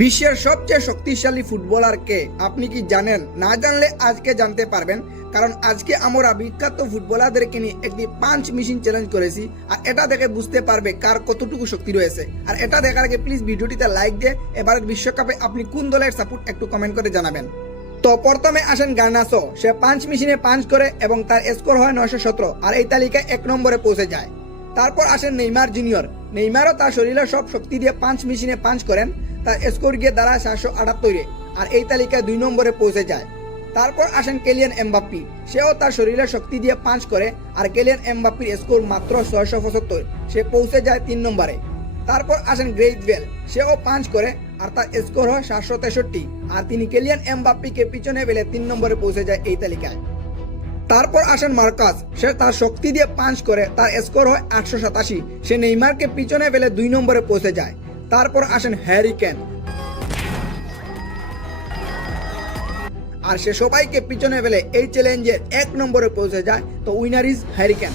বিশ্বের সবচেয়ে শক্তিশালী ফুটবলার কে আপনি কি জানেন? না জানলে আজকে জানতে পারবেন, কারণ আজকে আমরা বিখ্যাত ফুটবলারদেরকে নিয়ে একটি পাঞ্চ মেশিন চ্যালেঞ্জ করেছি। আর এটা দেখে বুঝতে পারবে কার কতটুকু শক্তি রয়েছে। আর এটা দেখার আগে প্লিজ ভিডিওটিতে লাইক দিয়ে এবারের বিশ্বকাপে আপনি কোন দলের সাপোর্ট একটু কমেন্ট করে জানাবেন। তো প্রথমে আসেন গার্নাচো। সে পাঞ্চ মেশিনে পাঞ্চ করে এবং তার স্কোর হয় 917, আর এই তালিকায় 1 নম্বরে পৌঁছে যায়। তারপর আসেন নেইমার জুনিয়র। নেইমারও তার শরীরের সব শক্তি দিয়ে পাঞ্চ মেশিনে পাঞ্চ করেন, তার স্কোর গিয়ে দাঁড়ায় 778, আর এই তালিকায় 2 নম্বরে পৌঁছে যায়। তারপর আসেন কেলিয়ান এমবাপ্পি। সেও তার শরীরের শক্তি দিয়ে পাঞ্চ করে, আর কেলিয়ান এমবাপ্পির স্কোর মাত্র 675, সে পৌঁছে যায় 3 নম্বরে। তারপর আসেন গ্রেইথ বেল। সেও পাঞ্চ করে আর তার স্কোর হয় 763, আর তিনি কেলিয়ান এমবাপ্পিকে পিছনে ফেলে 3 নম্বরে পৌঁছে যায় এই তালিকায়। তারপর আসেন মার্কাস। সে তার শক্তি দিয়ে পাঞ্চ করে, তার স্কোর হয় 887, সে নেইমারকে পিছনে ফেলে 2 নম্বরে পৌঁছে যায়। তারপর আসেন হ্যারি কেন, আর সে সবাইকে পিছনে ফেলে এই চ্যালেঞ্জের 1 নম্বরে পৌঁছে যায়। তো উইনার ইজ হ্যারি কেন।